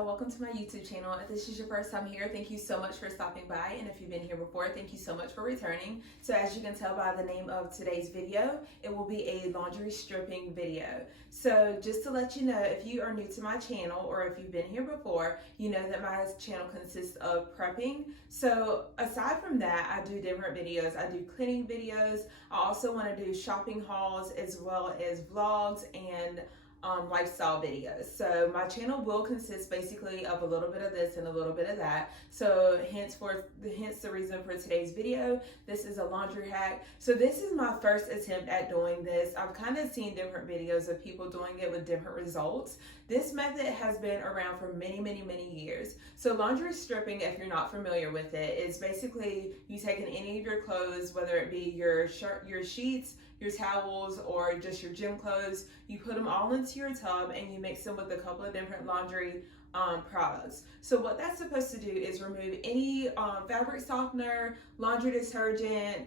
y'all, welcome to my YouTube channel. If this is your first time here, thank you so much for stopping by, and if you've been here before, thank you so much for returning. So as you can tell by the name of today's video, it will be a laundry stripping video. So just to let you know, if you are new to my channel or if you've been here before, you know that my channel consists of prepping. So aside from that, I do different videos. I do cleaning videos. I also want to do shopping hauls as well as vlogs and lifestyle videos. So my channel will consist basically of a little bit of this and a little bit of that. So hence the reason for today's video. This is a laundry hack. So this is my first attempt at doing this. I've kind of seen different videos of people doing it with different results. This method has been around for many years. So laundry stripping, if you're not familiar with it, is basically you taking any of your clothes, whether it be your shirt, your sheets, your towels, or just your gym clothes, you put them all into your tub and you mix them with a couple of different laundry products. So what that's supposed to do is remove any fabric softener, laundry detergent,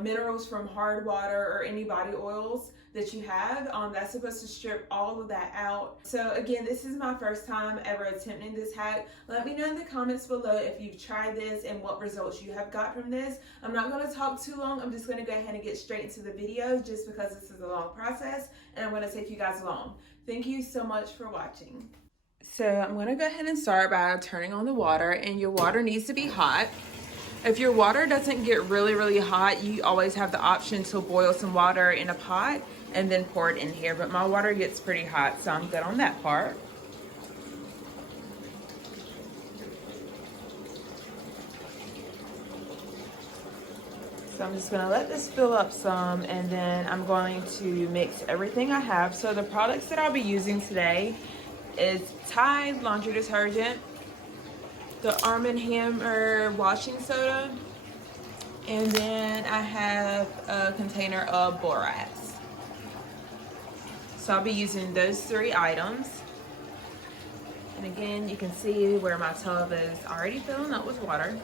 minerals from hard water, or any body oils that you have. That's supposed to strip all of that out. So again, this is my first time ever attempting this hack. Let me know in the comments below if you've tried this and what results you have got from this. I'm not going to talk too long. I'm just going to go ahead and get straight into the video just because this is a long process and I'm going to take you guys along. Thank you so much for watching. So I'm going to go ahead and start by turning on the water, and your water needs to be hot. If your water doesn't get really hot, you always have the option to boil some water in a pot and then pour it in here. But my water gets pretty hot, so I'm good on that part. So I'm just gonna let this fill up some, and then I'm going to mix everything I have. So the products that I'll be using today is Tide laundry detergent, the Arm & Hammer washing soda, and then I have a container of borax. So I'll be using those 3 items. And again, you can see where my tub is already filling up with water.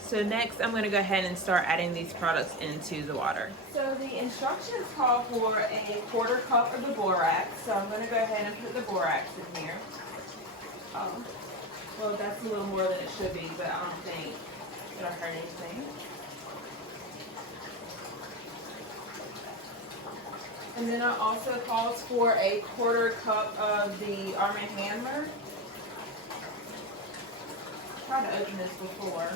So next, I'm gonna go ahead and start adding these products into the water. So the instructions call for a 1/4 cup of the borax. So I'm gonna go ahead and put the borax in here. Well, that's a little more than it should be, but I don't think it'll hurt anything. And then it also calls for a 1/4 cup of the Arm & Hammer. I tried to open this before.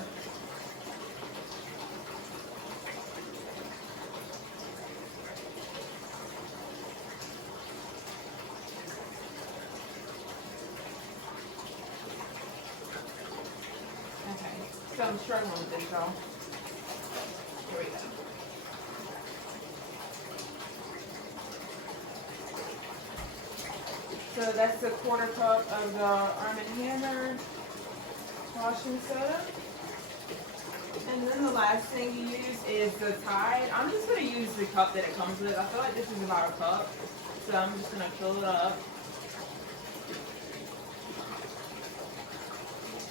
So I'm struggling with this, y'all. Here we go. So that's the 1/4 cup of the Arm & Hammer washing soda. And then the last thing you use is the Tide. I'm just going to use the cup that it comes with. I feel like this is about a cup. So I'm just going to fill it up.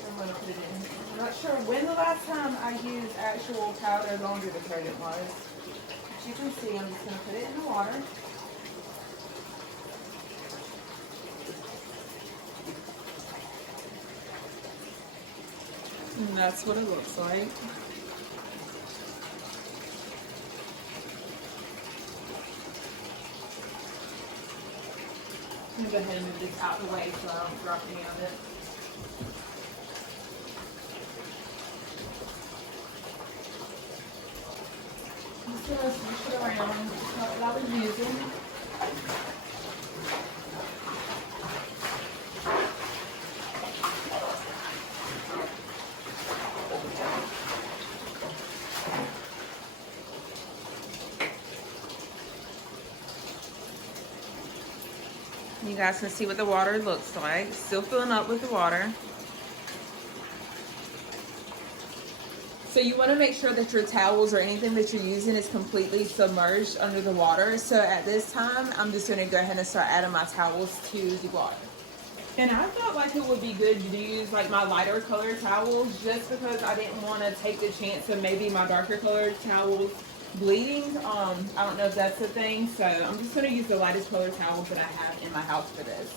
I'm going to put it in. I'm not sure when the last time I used actual powder laundry detergent was. As you can see, I'm just going to put it in the water. And that's what it looks like. I'm going to go ahead and move this out of the way so I don't drop any of it. I'm just going to switch it around. This is not what I was using. You guys can see what the water looks like. Still filling up with the water. So you want to make sure that your towels or anything that you're using is completely submerged under the water. So at this time, I'm just going to go ahead and start adding my towels to the water. And I thought like it would be good to use like my lighter colored towels just because I didn't want to take the chance of maybe my darker colored towels bleeding. I don't know if that's a thing, so I'm just going to use the lightest color towels that I have in my house for this.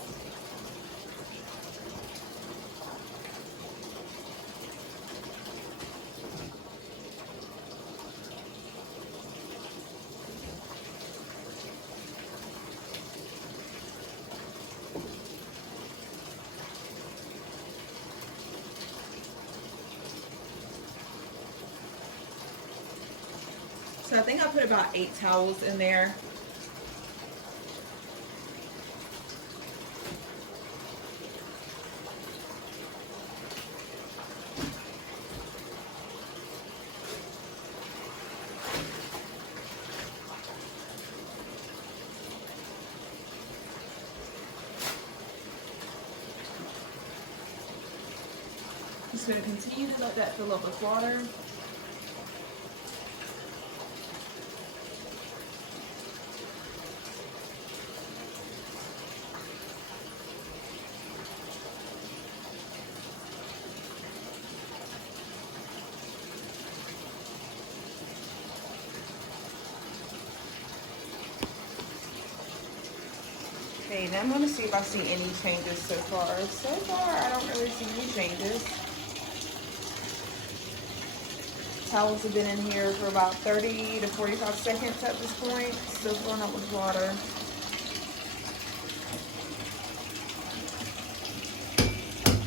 So I think I put about 8 towels in there. Just going to continue to let that fill up with water. Okay, now I'm going to see if I see any changes so far. So far, I don't really see any changes. Towels have been in here for about 30 to 45 seconds at this point. Still filling up with water.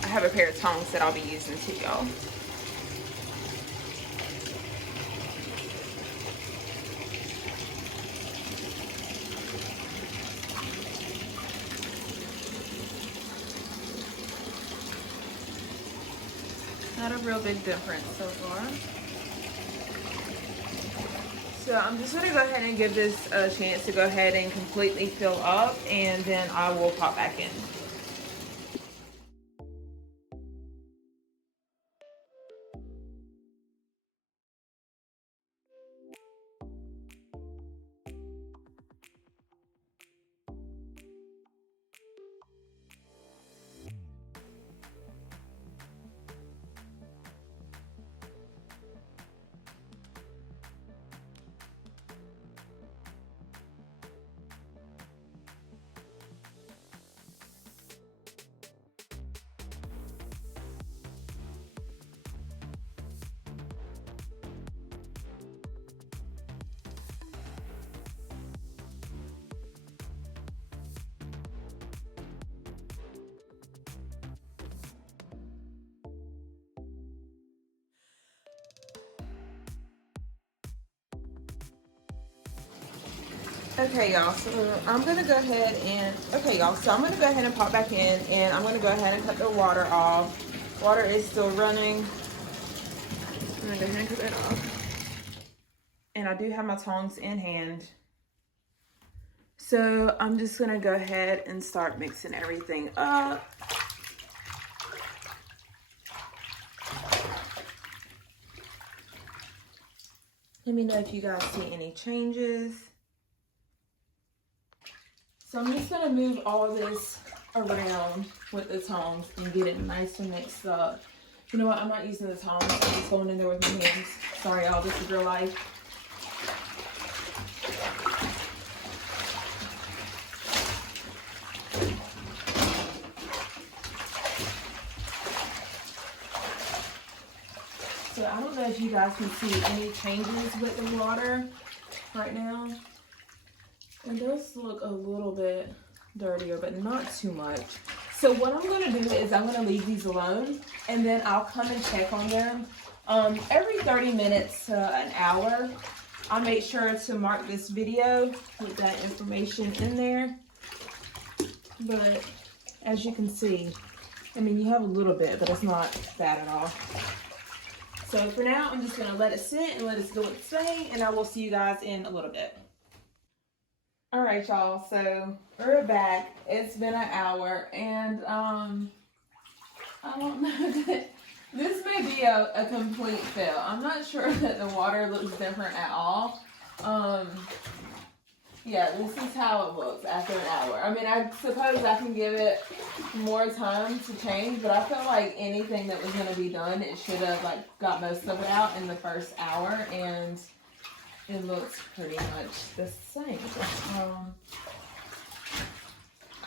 I have a pair of tongs that I'll be using too, y'all. Not a real big difference so far. So I'm just gonna go ahead and give this a chance to go ahead and completely fill up, and then I will pop back in. Okay, y'all, so I'm gonna go ahead and, I'm gonna go ahead and pop back in, and I'm gonna go ahead and cut the water off. Water is still running. I'm gonna go ahead and cut that off. And I do have my tongs in hand. So I'm just gonna go ahead and start mixing everything up. Let me know if you guys see any changes. So I'm just gonna move all this around with the tongs and get it nice and mixed up. You know what, I'm not using the tongs, I'm just going in there with my hands. Sorry y'all, this is real life. So I don't know if you guys can see any changes with the water right now. It does look a little bit dirtier, but not too much. So what I'm going to do is I'm going to leave these alone, and then I'll come and check on them every 30 minutes to an hour. I'll make sure to mark this video with that information in there. But as you can see, I mean, you have a little bit, but it's not bad at all. So for now, I'm just going to let it sit and let it do its thing, and I will see you guys in a little bit. All right, y'all, so we're back. It's been an hour, and I don't know, this may be a complete fail. I'm not sure that the water looks different at all. Yeah, this is how it looks after an hour. I mean, I suppose I can give it more time to change, but I feel like anything that was going to be done, it should have like got most of it out in the first hour, and it looks pretty much the same.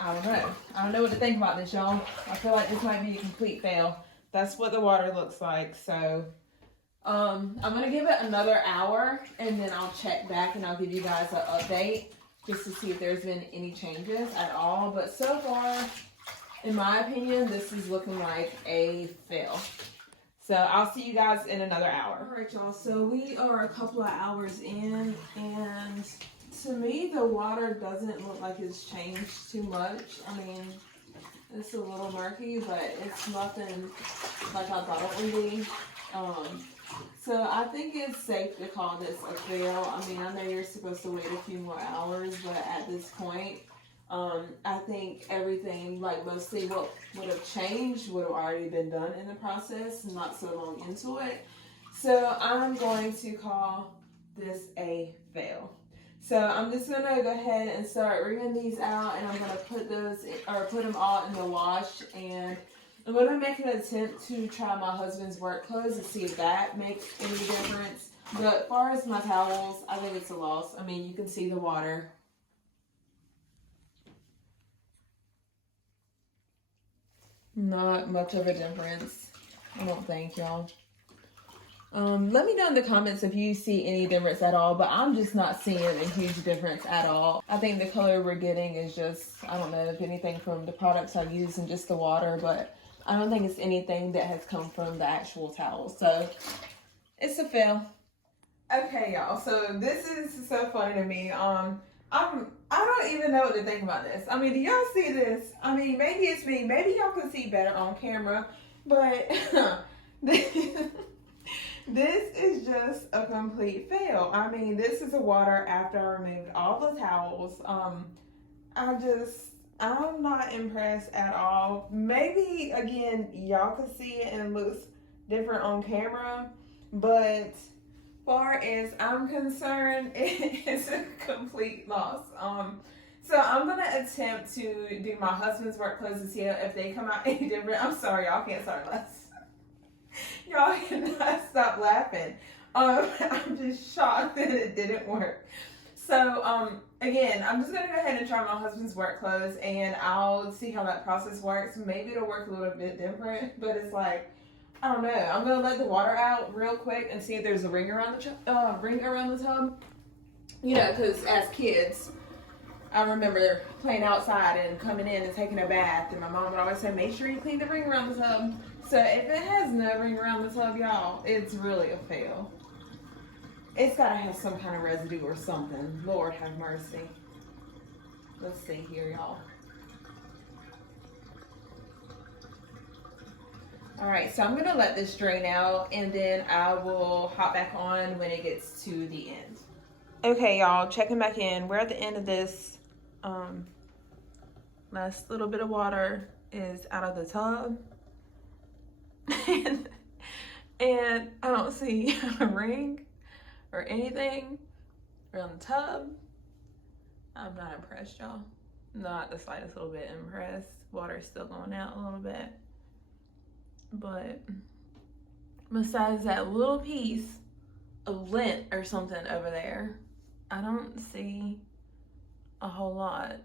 I don't know. I don't know what to think about this, y'all. I feel like this might be a complete fail. That's what the water looks like. So I'm gonna give it another hour and then I'll check back and I'll give you guys an update just to see if there's been any changes at all. But so far, in my opinion, this is looking like a fail. So I'll see you guys in another hour. All right, y'all. So we are a couple of hours in, and to me, the water doesn't look like it's changed too much. I mean, it's a little murky, but it's nothing like I thought it would be. So I think it's safe to call this a fail. I mean, I know you're supposed to wait a few more hours, but at this point, I think everything, like mostly what would have changed would have already been done in the process, not so long into it. So I'm going to call this a fail. So I'm just going to go ahead and start wringing these out, and I'm going to put them all in the wash, and I'm going to make an attempt to try my husband's work clothes to see if that makes any difference. But as far as my towels, I think it's a loss. I mean, you can see the water. Not much of a difference, I don't think, y'all. Let me know in the comments if you see any difference at all, but I'm just not seeing a huge difference at all. I think the color we're getting is just, I don't know if anything from the products I've used and just the water, but I don't think it's anything that has come from the actual towel. So it's a fail. Okay, y'all, so this is so funny to me. I don't even know what to think about this. I mean, do y'all see this? I mean, maybe it's me. Maybe y'all can see better on camera, but this is just a complete fail. I mean, this is the water after I removed all the towels. I'm not impressed at all. Maybe, again, y'all can see it and it looks different on camera, but far as I'm concerned, it's a complete loss. So I'm gonna attempt to do my husband's work clothes to see if they come out any different. I'm sorry, y'all can't start laughing. Y'all cannot stop laughing. I'm just shocked that it didn't work. So again, I'm just gonna go ahead and try my husband's work clothes, and I'll see how that process works. Maybe it'll work a little bit different, but it's like, I don't know. I'm gonna let the water out real quick and see if there's a ring around the tub. You know, because as kids, I remember playing outside and coming in and taking a bath, and my mom would always say, "Make sure you clean the ring around the tub." So if it has no ring around the tub, y'all, it's really a fail. It's gotta have some kind of residue or something. Lord have mercy. Let's see here, y'all. All right, so I'm gonna let this drain out, and then I will hop back on when it gets to the end. Okay, y'all, checking back in. We're at the end of this. Last little bit of water is out of the tub. and I don't see a ring or anything around the tub. I'm not impressed, y'all. Not the slightest little bit impressed. Water is still going out a little bit. But besides that little piece of lint or something over there, I don't see a whole lot.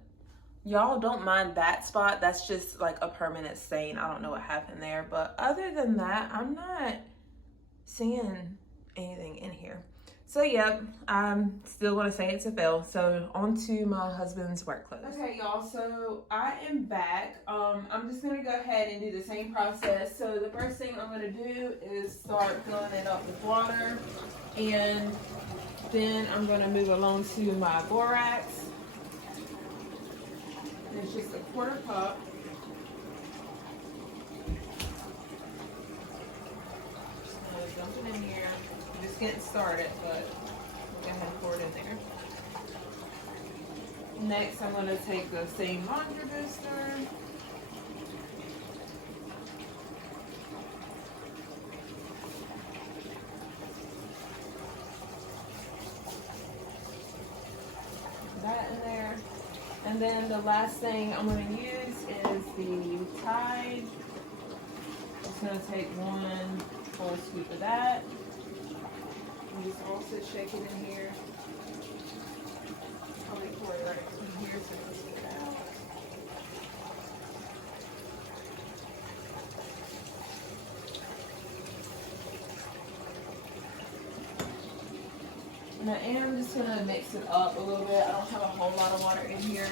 Y'all don't mind that spot. That's just like a permanent stain. I don't know what happened there. But other than that, I'm not seeing anything in here. So yep, I'm still gonna say it's a fail. So on to my husband's work clothes. Okay, y'all, so I am back. I'm just gonna go ahead and do the same process. So the first thing I'm gonna do is start filling it up with water, and then I'm gonna move along to my borax. It's just a 1/4 cup. Just gonna dump it in here. Just getting started, but we'll go ahead and pour it in there. Next, I'm going to take the same laundry booster. That in there. And then the last thing I'm going to use is the Tide. Just going to take one full scoop of that. I'm just also shaking in here. I'll pour it right in here so you can get it out. And I am just going to mix it up a little bit. I don't have a whole lot of water in here.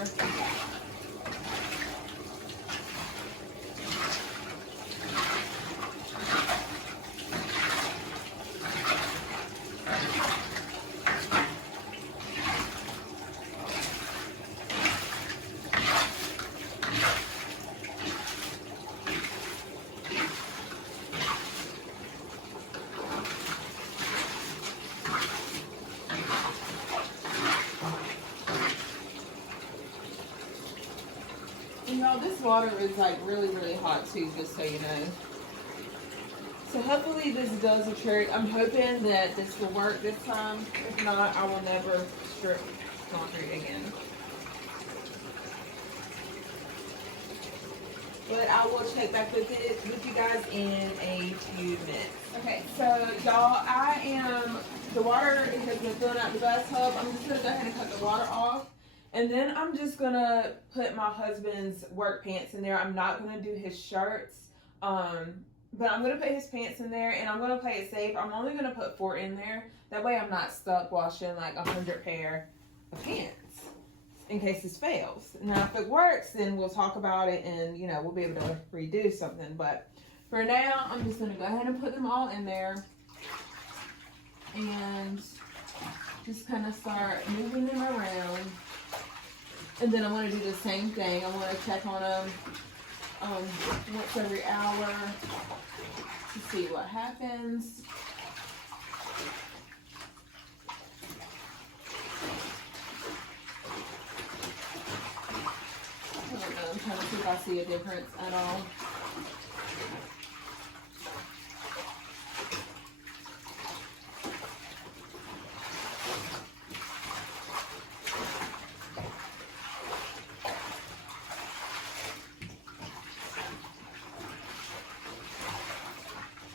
Y'all, this water is like really, really hot too, just so you know. So hopefully this does a trick. I'm hoping that this will work this time. If not, I will never strip laundry again. But I will check back with you guys in a few minutes. Okay, so y'all, the water has been filling out the bathtub. I'm just gonna go ahead and cut the water off. And then I'm just gonna put my husband's work pants in there. I'm not gonna do his shirts, but I'm gonna put his pants in there, and I'm gonna play it safe. I'm only gonna put 4 in there. That way I'm not stuck washing like 100 pair of pants in case this fails. Now, if it works, then we'll talk about it, and you know, we'll be able to redo something. But for now, I'm just gonna go ahead and put them all in there, and just kind of start moving them around. And then I want to do the same thing. I want to check on them once every hour to see what happens. I don't know. I'm trying to see if I see a difference at all.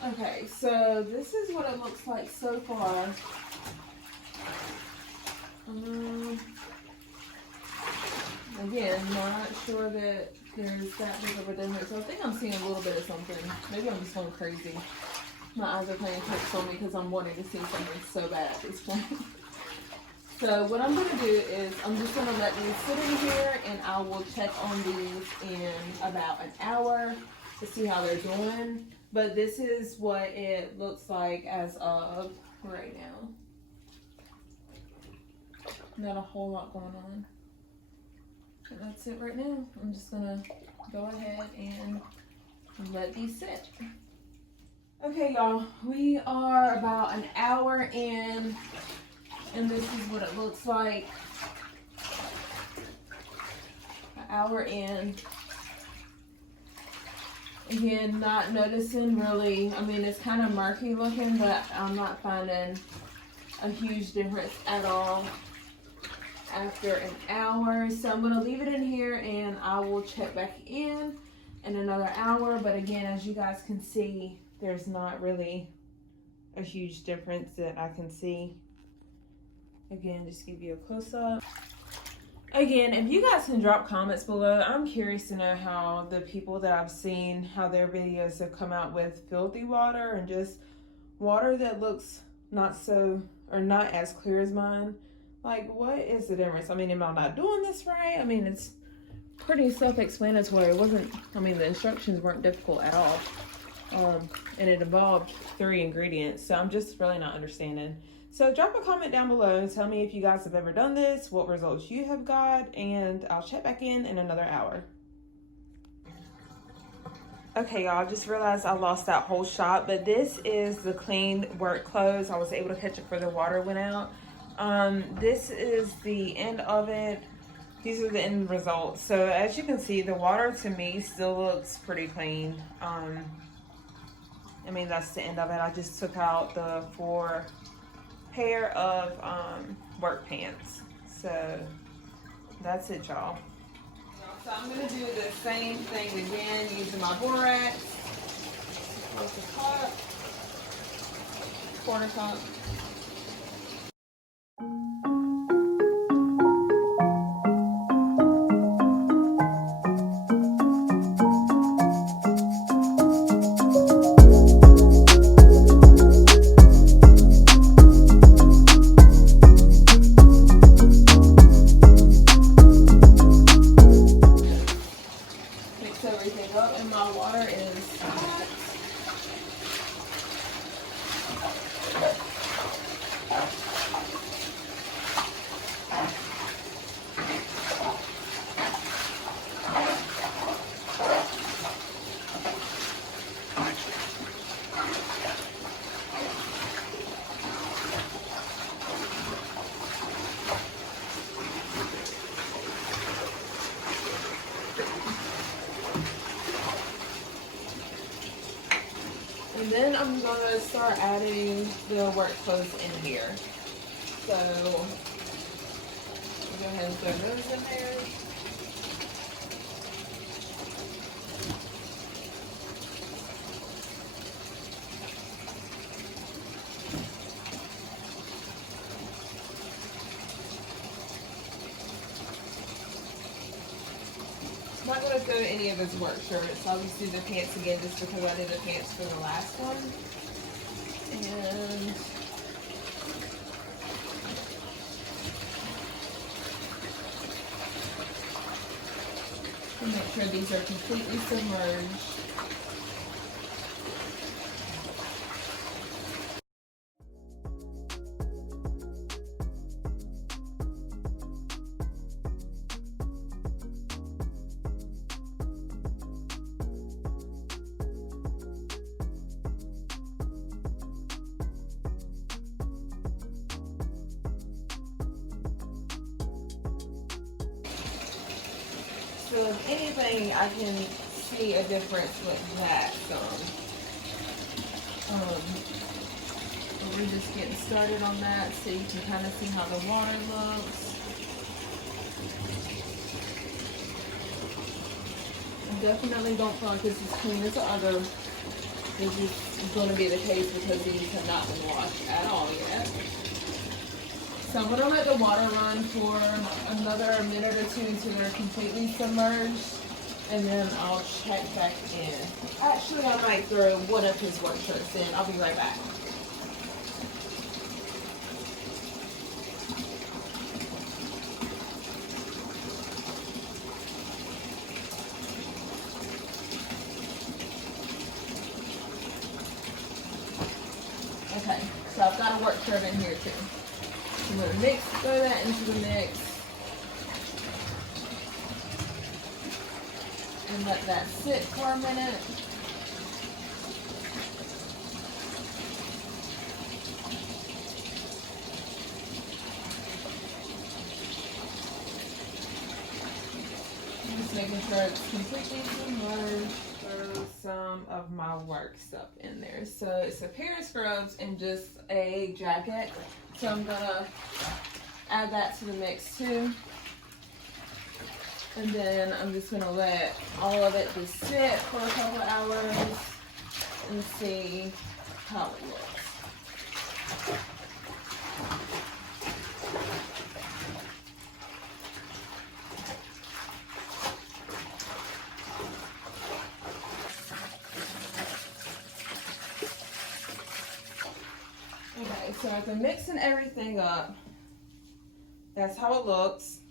Okay, so this is what it looks like so far. Again, not sure that there's that big of a difference. So I think I'm seeing a little bit of something. Maybe I'm just going crazy. My eyes are playing tricks on me because I'm wanting to see something so bad at this point. So what I'm going to do is I'm just going to let these sit in here, and I will check on these in about an hour to see how they're doing. But this is what it looks like as of right now. Not a whole lot going on. And that's it right now. I'm just gonna go ahead and let these sit. Okay, y'all, we are about an hour in, and this is what it looks like. An hour in. Again, not noticing really, I mean, it's kind of murky looking, but I'm not finding a huge difference at all after an hour. So I'm going to leave it in here, and I will check back in another hour. But again, as you guys can see, there's not really a huge difference that I can see. Again, just give you a close-up. Again, if you guys can drop comments below, I'm curious to know how the people that I've seen, how their videos have come out with filthy water and just water that looks not so, or not as clear as mine. Like, what is the difference? I mean, am I not doing this right? I mean, it's pretty self-explanatory. It wasn't, I mean, the instructions weren't difficult at all. And it involved 3 ingredients, so I'm just really not understanding. So drop a comment down below and tell me if you guys have ever done this, what results you have got, and I'll check back in another hour. Okay, y'all, I just realized I lost that whole shot, but this is the clean work clothes. I was able to catch it before the water went out. This is the end of it. These are the end results. So as you can see, the water to me still looks pretty clean. I mean, that's the end of it. I just took out the 4 pair of work pants. So that's it, y'all. So I'm gonna do the same thing again using my borax. Close the cup, quarter cup. I'm gonna start adding the work clothes in here. So we'll go ahead and throw those in there. I'm not going to throw any of his work shirts. I'll just do the pants again just because I did the pants for the last one. And make sure these are completely submerged. So if anything, I can see a difference with that some. We're just getting started on that so you can kind of see how the water looks. I definitely don't feel like this is clean as the other. This is going to be the case because these have not been washed at all yet. So I'm going to let the water run for another minute or two until they're completely submerged, and then I'll check back in. Actually, I might throw one of his work shirts in. I'll be right back. Okay, so I've got a work shirt in here too. I'm going to throw that into the mix and let that sit for a minute. Just making sure it's completely submerged. Throw some of my work stuff in there. So it's a pair of scrubs and just a jacket. So I'm gonna add that to the mix too. And then I'm just gonna let all of it just sit for a couple of hours and see how it looks. Okay, so after mixing everything up, that's how it looks.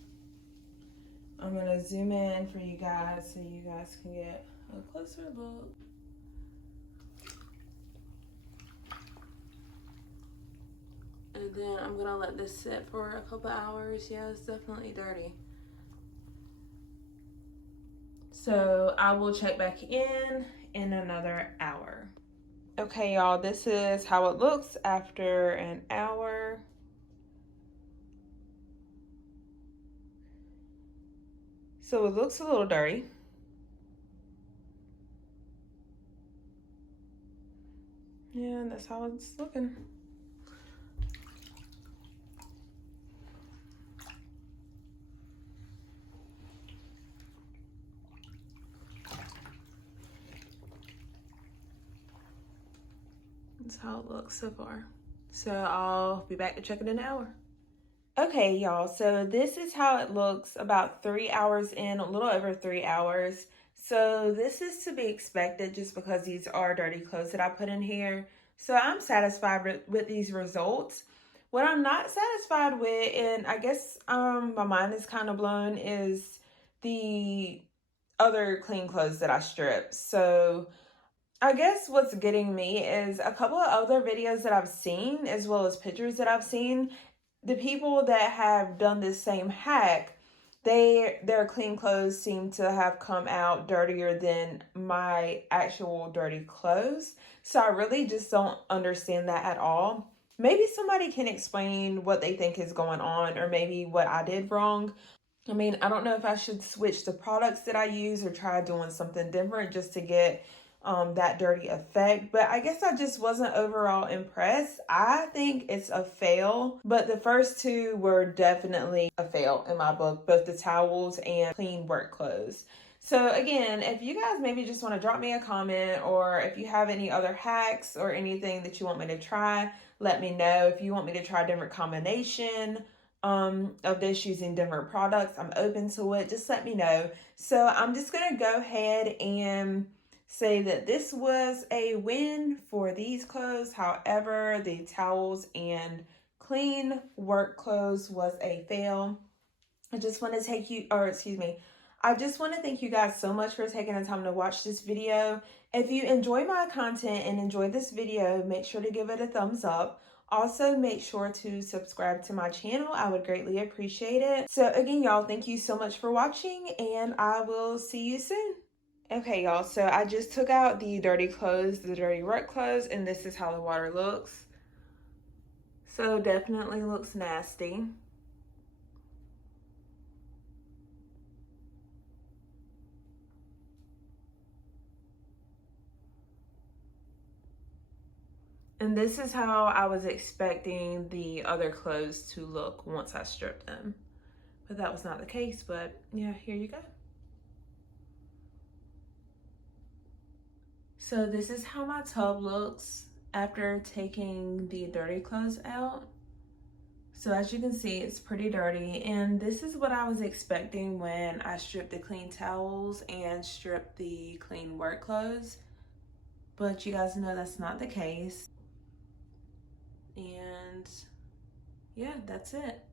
I'm gonna zoom in for you guys so you guys can get a closer look. And then I'm gonna let this sit for a couple hours. Yeah, it's definitely dirty. So I will check back in another hour. Okay, y'all, this is how it looks after an hour. So it looks a little dirty. Yeah, that's how it's looking. That's how it looks so far. So I'll be back to check it in an hour. Okay, y'all, so this is how it looks about 3 hours in, a little over 3 hours. So this is to be expected just because these are dirty clothes that I put in here. So I'm satisfied with these results. What I'm not satisfied with, and I guess my mind is kind of blown, is the other clean clothes that I stripped. So I guess what's getting me is a couple of other videos that I've seen, as well as pictures that I've seen. The people that have done this same hack, their clean clothes seem to have come out dirtier than my actual dirty clothes. So I really just don't understand that at all. Maybe somebody can explain what they think is going on, or maybe what I did wrong. I mean, I don't know if I should switch the products that I use or try doing something different just to get that dirty effect. But I guess I just wasn't overall impressed. I think it's a fail, but the first two were definitely a fail in my book, both the towels and clean work clothes. So again, if you guys maybe just want to drop me a comment, or if you have any other hacks or anything that you want me to try, let me know. If you want me to try a different combination of this using different products, I'm open to it. Just let me know. So I'm just going to go ahead and say that this was a win for these clothes. However, the towels and clean work clothes was a fail. I just want to I just want to thank you guys so much for taking the time to watch this video. If you enjoy my content and enjoy this video, make sure to give it a thumbs up. Also, make sure to subscribe to my channel. I would greatly appreciate it. So again, y'all, thank you so much for watching, and I will see you soon. Okay, y'all, so I just took out the dirty clothes, the dirty work clothes, and this is how the water looks. So definitely looks nasty. And this is how I was expecting the other clothes to look once I stripped them. But that was not the case, but yeah, here you go. So this is how my tub looks after taking the dirty clothes out. So as you can see, it's pretty dirty, and this is what I was expecting when I stripped the clean towels and stripped the clean work clothes. But you guys know that's not the case. And yeah, that's it.